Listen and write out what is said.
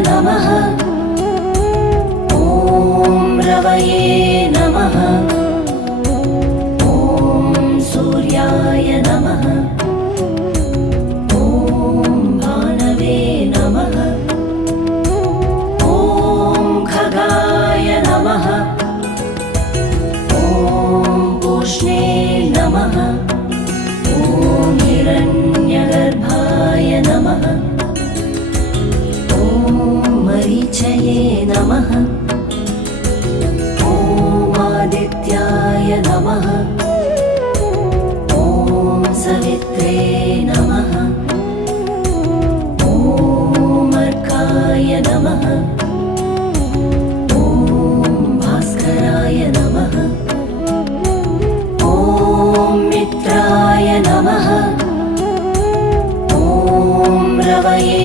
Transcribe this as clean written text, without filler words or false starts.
नमः। ॐ रवये नमः। ॐ सूर्याय नमः। ॐ भानवे नमः। ॐ खगाय नमः। ॐ पूष्णे नमः। ॐ हिरण्यगर्भाय नमः। ॐ मरीचये नमः। ॐ आदित्याय नमः। ॐ सवित्रे